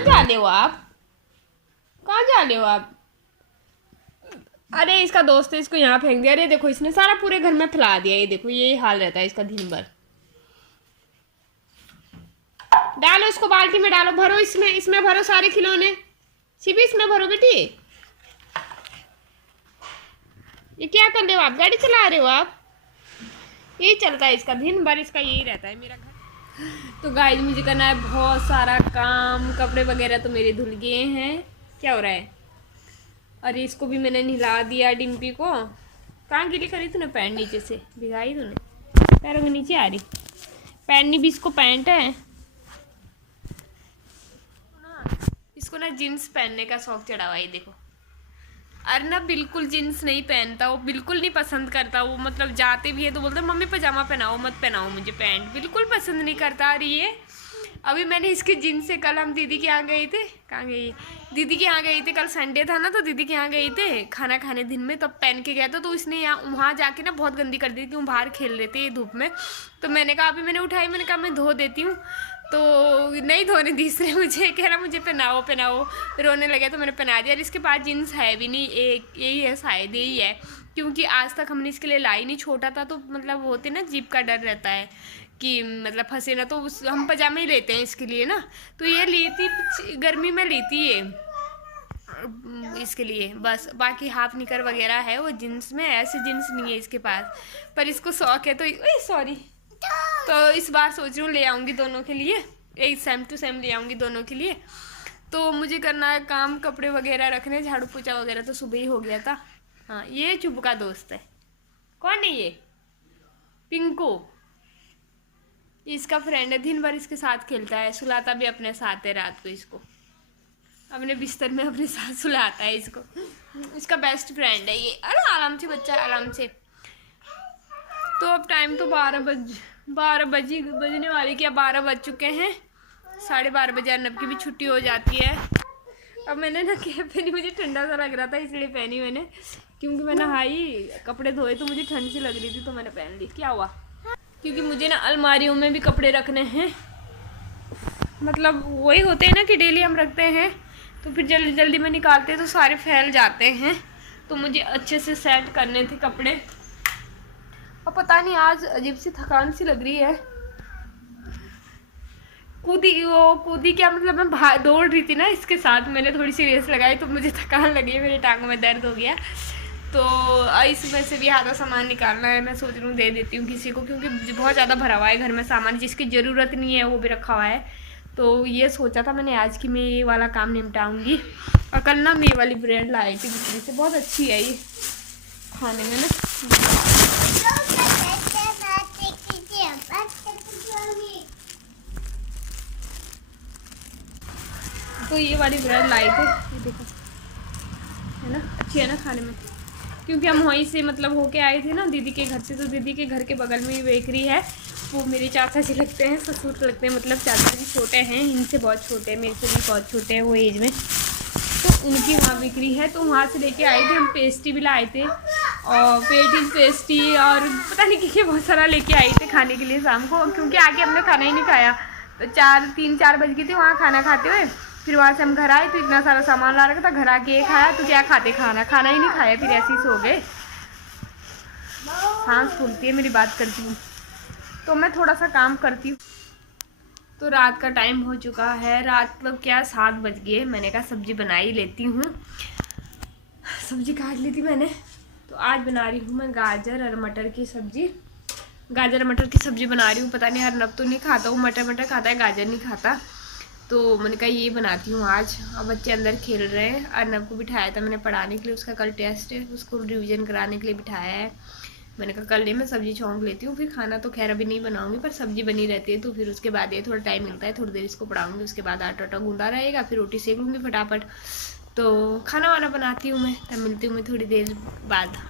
कहाँ जा रहे हो आप? कहाँ जा रहे हो आप? अरे इसका दोस्त है, इसको यहाँ फेंक दिया। अरे देखो इसने सारा पूरे घर में फैला दिया। ये देखो यही हाल रहता है इसका दिन भर। डालो इसको बाल्टी में, डालो, भरो इसमें, इसमें भरो सारे खिलौने। सिबी इसमें भरो बेटी। ये क्या कर रहे हो आप? गाड़ी चला रहे हो आप? यही चलता है इसका दिन भर, इसका यही रहता है मेरा घर। तो गाइस मुझे करना है बहुत सारा काम। कपड़े वगैरह तो मेरे धुल गए हैं। क्या हो रहा है? अरे इसको भी मैंने नहला दिया, डिम्पी को। कहाँ गिली करी तूने पैंट? नीचे से भिगाई तूने? पैरों के नीचे आ रही। पहननी भी इसको पैंट है। इसको ना जीन्स पहनने का शौक चढ़ा हुआ है। देखो अर्नब बिल्कुल जीन्स नहीं पहनता, वो बिल्कुल नहीं पसंद करता। वो मतलब जाते भी है तो बोलता मम्मी पजामा पहनाओ, मत पहनाओ मुझे पैंट, बिल्कुल पसंद नहीं करता। और ये अभी मैंने इसके जीन्स से, कल हम दीदी के यहाँ गए थे। कहाँ गई? दीदी के यहाँ गई थी। कल संडे था ना, तो दीदी के यहाँ गई थे खाना खाने दिन में, तब पहन के गया था। तो इसने यहाँ वहाँ जाके ना बहुत गंदी कर दी थी। बाहर खेल रहे थे धूप में, तो मैंने कहा अभी मैंने उठाई, मैंने कहा मैं धो देती हूँ। तो नहीं धोने दी इसने मुझे, कह रहा मुझे पहनाओ पहनाओ, रोने लगे तो मैंने पहना दिया। और इसके पास जीन्स है भी नहीं, एक यही है शायद, यही है, क्योंकि आज तक हमने इसके लिए लाई नहीं। छोटा था तो मतलब होते ना जीप का डर रहता है कि मतलब फंसे ना, तो हम पजामे ही लेते हैं इसके लिए ना। तो ये ली थी, गर्मी में ली थी ये इसके लिए बस। बाकी हाफ निकर वगैरह है वो जीन्स में, ऐसे जीन्स नहीं है इसके पास, पर इसको शौक है। तो सॉरी, तो इस बार सोच रही हूँ ले आऊँगी दोनों के लिए, एक सेम टू सेम ले आऊँगी दोनों के लिए। तो मुझे करना है काम, कपड़े वगैरह रखने, झाड़ू पोछा वगैरह तो सुबह ही हो गया था। हाँ ये चुप का दोस्त है। कौन है ये? पिंकू, इसका फ्रेंड है, दिन भर इसके साथ खेलता है, सुलाता भी अपने साथ है। रात को इसको अपने बिस्तर में अपने साथ सुलाता है इसको। इसका बेस्ट फ्रेंड है ये। अरे आराम से बच्चा, आराम से। तो अब टाइम तो 12 बजने वाली, क्या 12 बज चुके हैं, 12:30 बजे। अर्नब की भी छुट्टी हो जाती है। अब मैंने ना कैप पहनी, मुझे ठंडा सा लग रहा था इसलिए पहनी मैंने, क्योंकि मैं नहाई, कपड़े धोए तो मुझे ठंड सी लग रही थी, तो मैंने पहन ली। क्या हुआ? क्योंकि मुझे ना अलमारियों में भी कपड़े रखने हैं। मतलब वही होते हैं ना कि डेली हम रखते हैं, तो फिर जल्दी जल्दी में निकालते हैं तो सारे फैल जाते हैं। तो मुझे अच्छे से सेट करने थे कपड़े। और पता नहीं आज अजीब सी थकान सी लग रही है। कूदी क्या मतलब, मैं दौड़ रही थी ना इसके साथ, मैंने थोड़ी सी रेस लगाई तो मुझे थकान लगी, मेरे टांगों में दर्द हो गया। तो इसमें से भी आधा सामान निकालना है। मैं सोच रही हूँ दे देती हूँ किसी को, क्योंकि बहुत ज़्यादा भरा हुआ है घर में सामान, जिसकी ज़रूरत नहीं है वो भी रखा हुआ है। तो ये सोचा था मैंने आज कि मैं ये वाला काम निपटाऊँगी। और कल ना ये वाली ब्रेड लाई थी बिक्री से, बहुत अच्छी है ये खाने में ना। तो ये वाली ब्रेड लाई थे, ये देखो है ना, अच्छी है ना खाने में। क्योंकि हम वहीं से मतलब होके आए थे ना दीदी के घर से, तो दीदी के घर के बगल में ही बेकरी है। वो मेरे चाचा जी लगते हैं, ससुर लगते हैं, मतलब चाचा जी छोटे हैं, इनसे बहुत छोटे हैं, मेरे से भी बहुत छोटे हैं वो एज में। तो उनकी वहाँ बिक्री है, तो वहाँ से लेके आए थे हम। पेस्ट्री भी लाए थे, और पेस्ट्री और पता नहीं क्या बहुत सारा लेके आए थे खाने के लिए शाम को, क्योंकि आके हमने खाना ही नहीं खाया। तो 3-4 बज गई थी वहाँ खाना खाते हुए। फिर वहाँ से हम घर आए तो इतना सारा सामान ला रखा था, घर आके ये खाया तो क्या खाते, खाना ही नहीं खाया, फिर ऐसे ही सो गए। सांस फूलती है मेरी बात करती हूँ, तो मैं थोड़ा सा काम करती हूँ। तो रात का टाइम हो चुका है, रात मतलब क्या 7 बज गए। मैंने कहा सब्जी बना ही लेती हूँ, सब्जी काट ली थी मैंने। तो आज बना रही हूँ मैं गाजर और मटर की सब्जी। गाजर मटर की सब्जी बना रही हूँ। पता नहीं अर्नब तो नहीं खाता, वो मटर खाता है, गाजर नहीं खाता। तो मैंने कहा ये बनाती हूँ आज। अब बच्चे अंदर खेल रहे हैं। अर्नब को बिठाया था मैंने पढ़ाने के लिए, उसका कल टेस्ट है, उसको रिवीजन कराने के लिए बिठाया है। मैंने कहा कल नहीं, मैं सब्जी छौंक लेती हूँ, फिर खाना तो खैर अभी नहीं बनाऊंगी, पर सब्जी बनी रहती है। तो फिर उसके बाद ये थोड़ा टाइम मिलता है, थोड़ी देर इसको पढ़ाऊंगी, उसके बाद आटा गूंदा रहेगा, फिर रोटी सेक लूँगी फटाफट। तो खाना वाना बनाती हूँ मैं, तब मिलती हूँ मैं थोड़ी देर बाद।